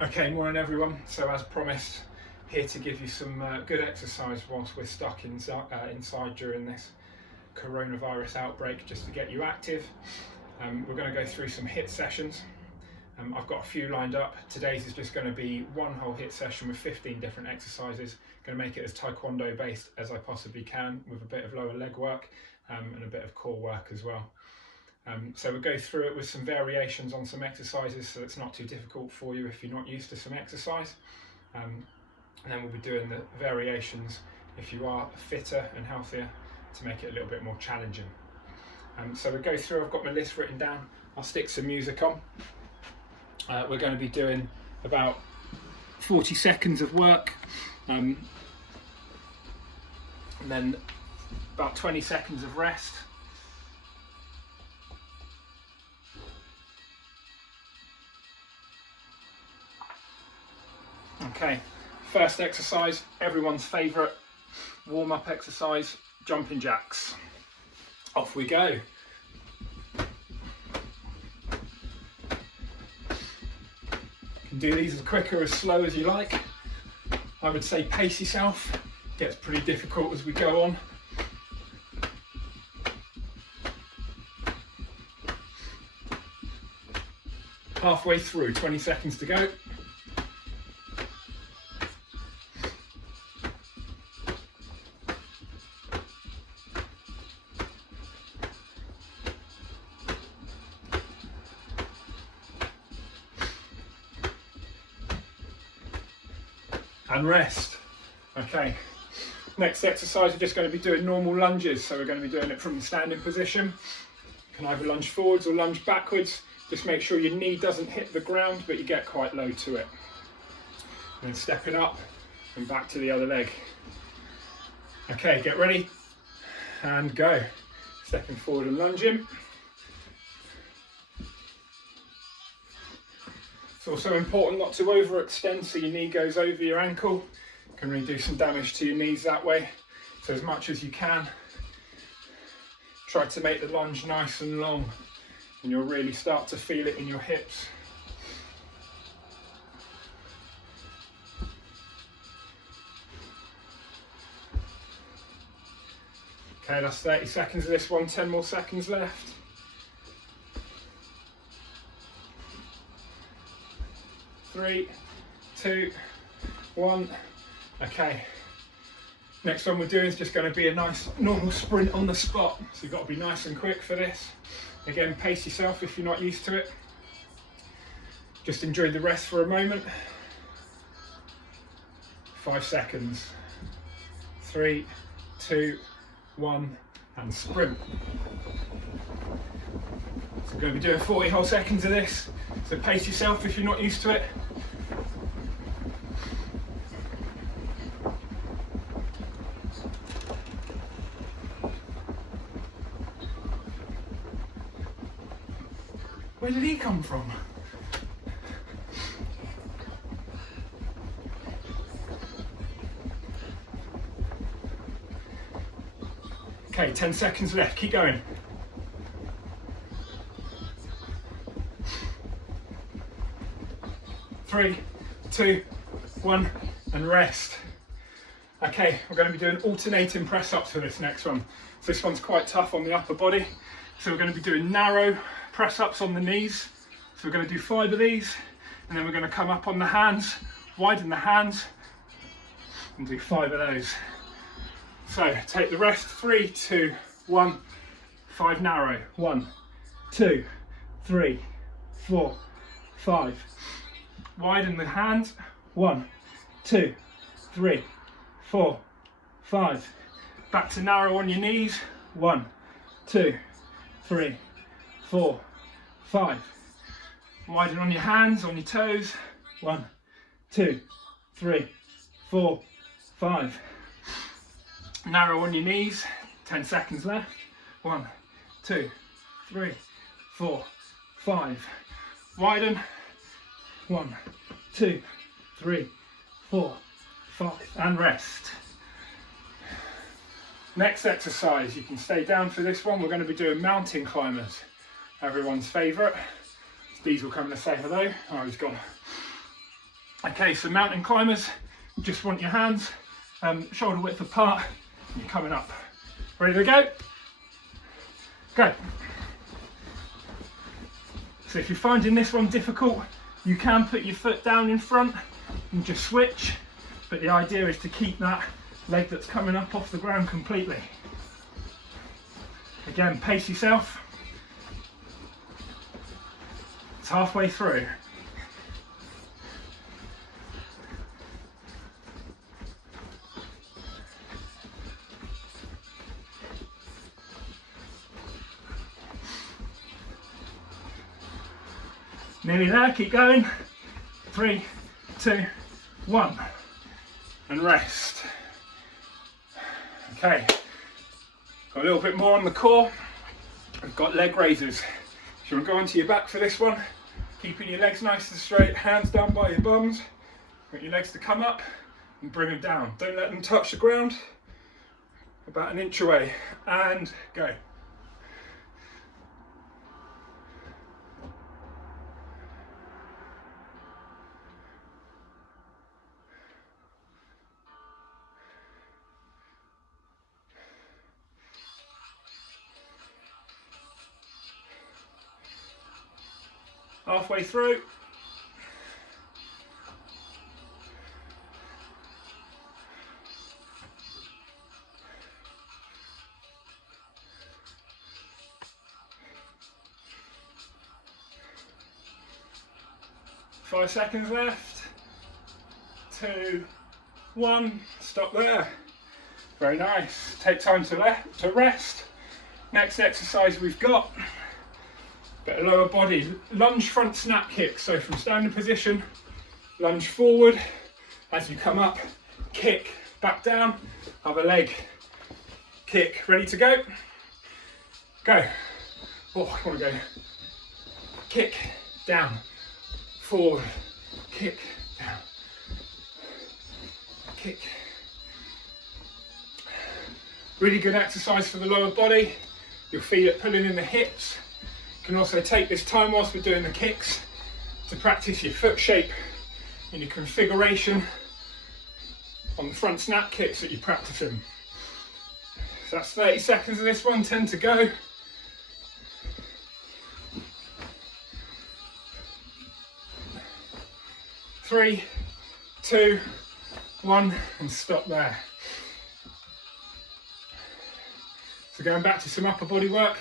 Okay, morning everyone. So as promised, here to give you some good exercise whilst we're stuck inside during this coronavirus outbreak, just to get you active. We're going to go through some HIIT sessions. I've got a few lined up. Today's is just going to be one whole HIIT session with 15 different exercises. Going to make it as taekwondo based as I possibly can, with a bit of lower leg work and a bit of core work as well. So we'll go through it with some variations on some exercises, so it's not too difficult for you if you're not used to some exercise. And then we'll be doing the variations if you are fitter and healthier, to make it a little bit more challenging. So we'll go through. I've got my list written down. I'll stick some music on. We're going to be doing about 40 seconds of work, and then about 20 seconds of rest. Okay, first exercise, everyone's favourite warm-up exercise, jumping jacks. Off we go. You can do these as quick or as slow as you like. I would say pace yourself. It gets pretty difficult as we go on. Halfway through, 20 seconds to go. And rest. Okay, next exercise we're just going to be doing normal lunges, so we're going to be doing it from the standing position. You can either lunge forwards or lunge backwards. Just make sure your knee doesn't hit the ground, but you get quite low to it. And then stepping up and back to the other leg. Okay, get ready and go. Stepping forward and lunging. It's also important not to overextend so your knee goes over your ankle. Can really do some damage to your knees that way. So as much as you can, try to make the lunge nice and long, and you'll really start to feel it in your hips. Okay, that's 30 seconds of this one, 10 more seconds left. Three, two, one. Okay, next one we're doing is just going to be a nice normal sprint on the spot, so you've got to be nice and quick for this. Again, pace yourself if you're not used to it. Just enjoy the rest for a moment. 5 seconds. 3, 2, 1, and sprint. So we're going to be doing 40 whole seconds of this, so pace yourself if you're not used to it. Where did he come from? Okay, 10 seconds left, keep going. Three, two, one, and rest. Okay, we're going to be doing alternating press-ups for this next one. So this one's quite tough on the upper body. So we're going to be doing narrow press-ups on the knees. So we're going to do 5 of these, and then we're going to come up on the hands, widen the hands, and do 5 of those. So take the rest, 3, 2, 1, 5 narrow, 1, 2, 3, 4, 5. Widen the hands, 1, 2, 3, 4, 5. Back to narrow on your knees, 1, 2, 3, 4, 5. Widen on your hands, on your toes, 1, 2, 3, 4, 5. Narrow on your knees, 10 seconds left, 1, 2, 3, 4, 5. Widen, 1, 2, 3, 4, 5, and rest. Next exercise, you can stay down for this one. We're going to be doing mountain climbers, everyone's favourite. Diesel coming to say hello. Oh, he's gone. Okay, so mountain climbers, you just want your hands shoulder width apart, and you're coming up. Ready to go? Go. So if you're finding this one difficult, you can put your foot down in front and just switch, but the idea is to keep that leg that's coming up off the ground completely. Again, pace yourself. It's halfway through. Nearly there, keep going. 3, 2, 1. And rest. Okay, got a little bit more on the core. We've got leg raises. If you want to go onto your back for this one, keeping your legs nice and straight, hands down by your bums. Want your legs to come up and bring them down. Don't let them touch the ground. About an inch away. And go. Halfway through. Five seconds left. 2, 1. Stop there. Very nice. Take time to rest. Next exercise we've got. Bit of lower body, lunge front snap kick. So from standing position, lunge forward. As you come up, kick back down, other leg, kick. Ready to go? Go. Oh, I want to go. Kick, down, forward, kick, down, kick. Really good exercise for the lower body. You'll feel it pulling in the hips. You can also take this time whilst we're doing the kicks to practice your foot shape and your configuration on the front snap kicks that you're practicing. So that's 30 seconds of this one, 10 to go. Three, 2, 1, and stop there. So going back to some upper body work,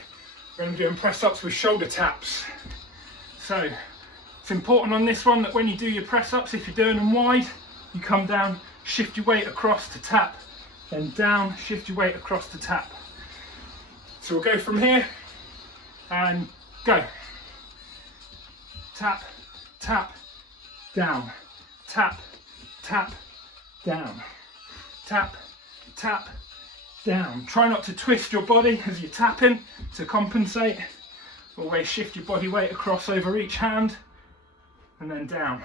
we're going to be doing press ups with shoulder taps. So it's important on this one that when you do your press ups, if you're doing them wide, you come down, shift your weight across to tap, then down, shift your weight across to tap. So we'll go from here and go. Tap, tap, down, tap, tap, down, tap, tap, down. Try not to twist your body as you're tapping to compensate. Always shift your body weight across over each hand and then down.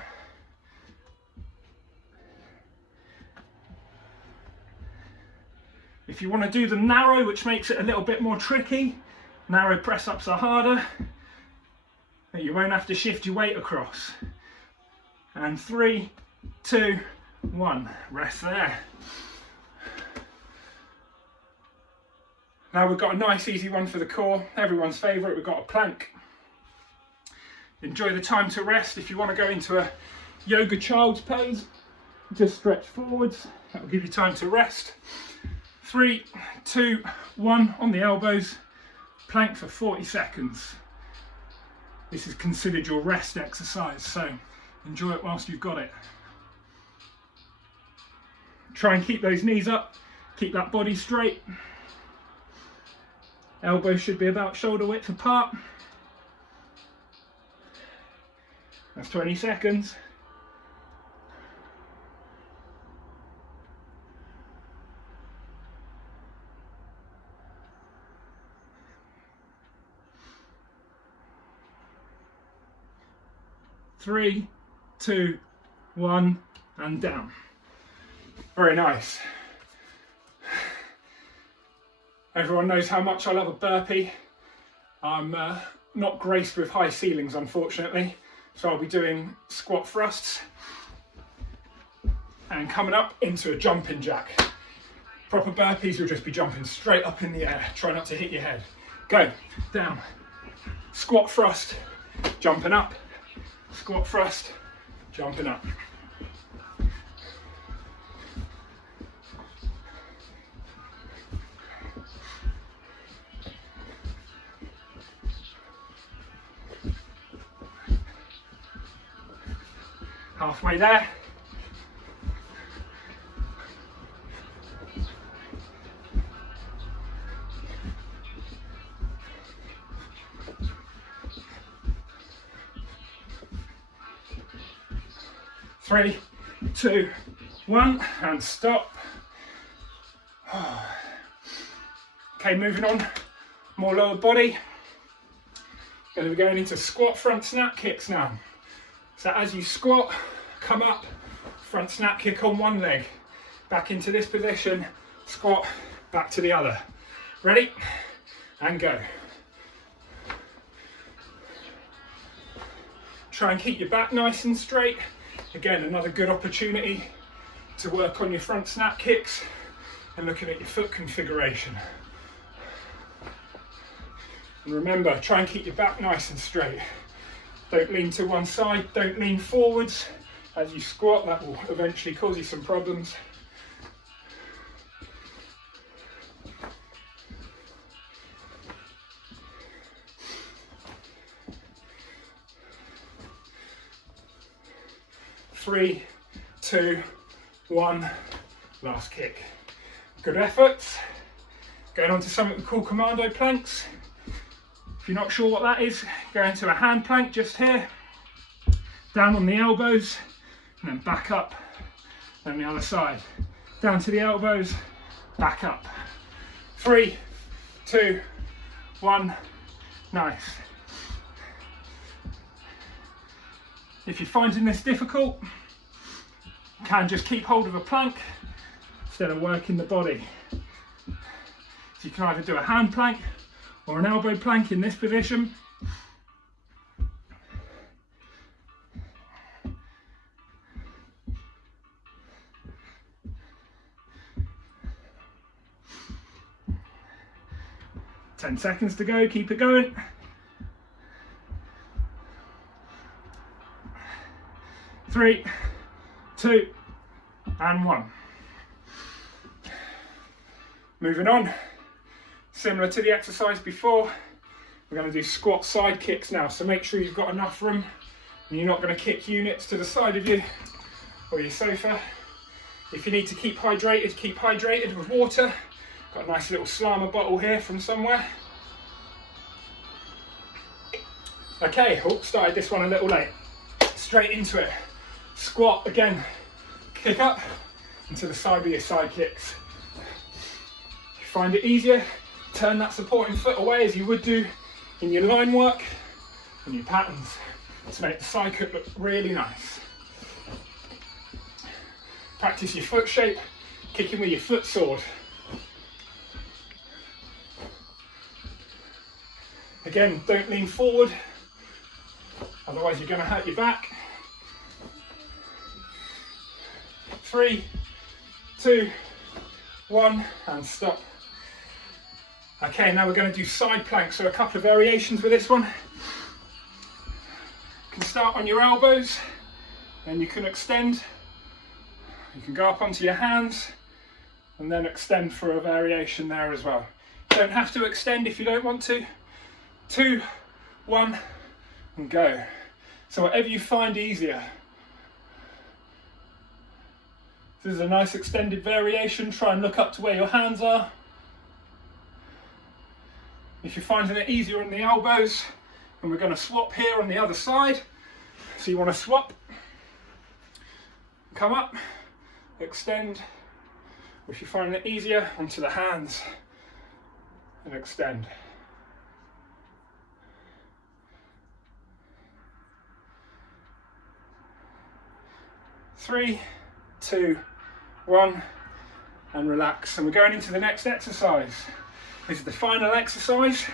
If you want to do them narrow, which makes it a little bit more tricky, narrow press ups are harder, but you won't have to shift your weight across. And 3, 2, 1, rest there. Now we've got a nice easy one for the core, everyone's favourite, we've got a plank. Enjoy the time to rest. If you want to go into a yoga child's pose, just stretch forwards, that will give you time to rest. 3, 2, 1, on the elbows, plank for 40 seconds. This is considered your rest exercise, so enjoy it whilst you've got it. Try and keep those knees up, keep that body straight. Elbows should be about shoulder width apart. That's 20 seconds. Three, 2, 1, and down. Very nice. Everyone knows how much I love a burpee. I'm not graced with high ceilings, unfortunately, so I'll be doing squat thrusts. and coming up into a jumping jack. Proper burpees, you'll just be jumping straight up in the air. Try not to hit your head. Go, down, squat thrust, jumping up, squat thrust, jumping up. Halfway there. Three, two, one, and stop. Okay, moving on, more lower body. Going to be going into squat front snap kicks now. So as you squat, come up, front snap kick on one leg, back into this position, squat, back to the other. Ready? And go. Try and keep your back nice and straight. Again, another good opportunity to work on your front snap kicks and looking at your foot configuration. And remember, try and keep your back nice and straight. Don't lean to one side, don't lean forwards. As you squat, that will eventually cause you some problems. Three, two, one, last kick. Good efforts. Going on to something we call Commando planks. If you're not sure what that is, go into a hand plank just here, down on the elbows, and then back up, then the other side. Down to the elbows, back up. 3, 2, 1, nice. If you're finding this difficult, you can just keep hold of a plank instead of working the body. So you can either do a hand plank or an elbow plank in this position. Ten seconds to go, keep it going. 3, 2, and 1. Moving on. Similar to the exercise before, we're going to do squat side kicks now, so make sure you've got enough room and you're not going to kick units to the side of you or your sofa. If you need to keep hydrated with water. Got a nice little Slama bottle here from somewhere. Okay, started this one a little late. Straight into it. Squat again, kick up into the side of your side kicks. If you find it easier, turn that supporting foot away as you would do in your line work and your patterns to make the side kick look really nice. Practice your foot shape, kicking with your foot sword. Again, don't lean forward, otherwise you're going to hurt your back. 3, 2, 1, and stop. Okay, now we're going to do side planks, so a couple of variations with this one. You can start on your elbows, then you can extend. You can go up onto your hands, and then extend for a variation there as well. You don't have to extend if you don't want to. 2, 1, and go. So whatever you find easier. This is a nice extended variation. Try and look up to where your hands are. If you're finding it easier on the elbows, and we're going to swap here on the other side. So you want to swap, come up, extend. If you're finding it easier, onto the hands and extend. Three, 2, 1, and relax. And we're going into the next exercise. This is the final exercise.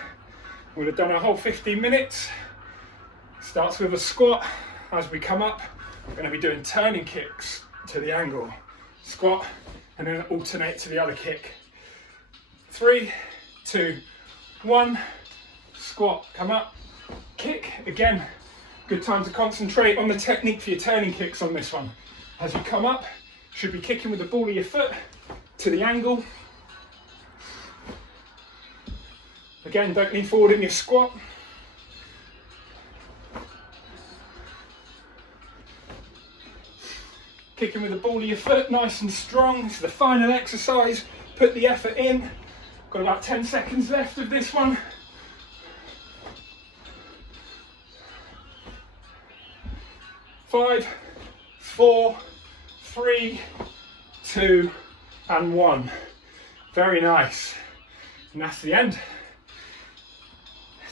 We'll have done our whole 15 minutes. Starts with a squat. As we come up, we're going to be doing turning kicks to the angle. squat, and then alternate to the other kick. 3, 2, 1, squat, come up, kick. Again, good time to concentrate on the technique for your turning kicks on this one. As you come up, should be kicking with the ball of your foot to the angle. Again, don't lean forward in your squat. Kicking with the ball of your foot, nice and strong. This is the final exercise. Put the effort in. Got about 10 seconds left of this one. 5, 4, 3, 2, and 1. Very nice. And that's the end.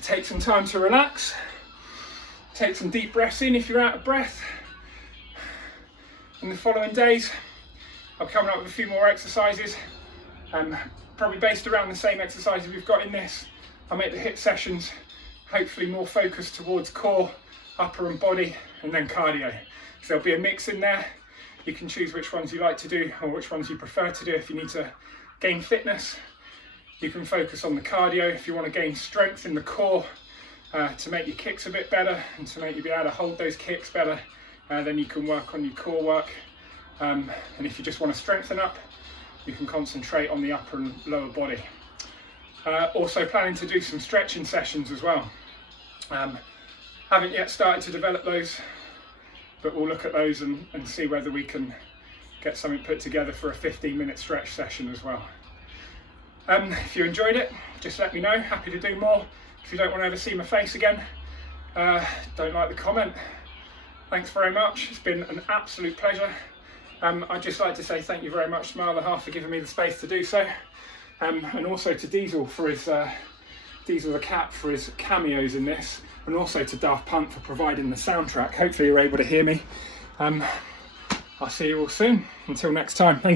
Take some time to relax. Take some deep breaths in if you're out of breath. In the following days, I'll be coming up with a few more exercises, probably based around the same exercises we've got in this. I'll make the HIIT sessions hopefully more focused towards core, upper and body, and then cardio. So there'll be a mix in there. You can choose which ones you like to do or which ones you prefer to do. If you need to gain fitness, you can focus on the cardio. If you want to gain strength in the core to make your kicks a bit better and to make you be able to hold those kicks better, then you can work on your core work. And if you just want to strengthen up, you can concentrate on the upper and lower body. Also planning to do some stretching sessions as well. Haven't yet started to develop those, but we'll look at those and see whether we can get something put together for a 15-minute stretch session as well. If you enjoyed it, just let me know. Happy to do more. If you don't want to ever see my face again, don't like the comment. Thanks very much. It's been an absolute pleasure. I'd just like to say thank you very much to Mile and a Half for giving me the space to do so, and also to Diesel for his Diesel the Cat for his cameos in this, and also to Daft Punk for providing the soundtrack. Hopefully you're able to hear me. I'll see you all soon. Until next time. Thank you.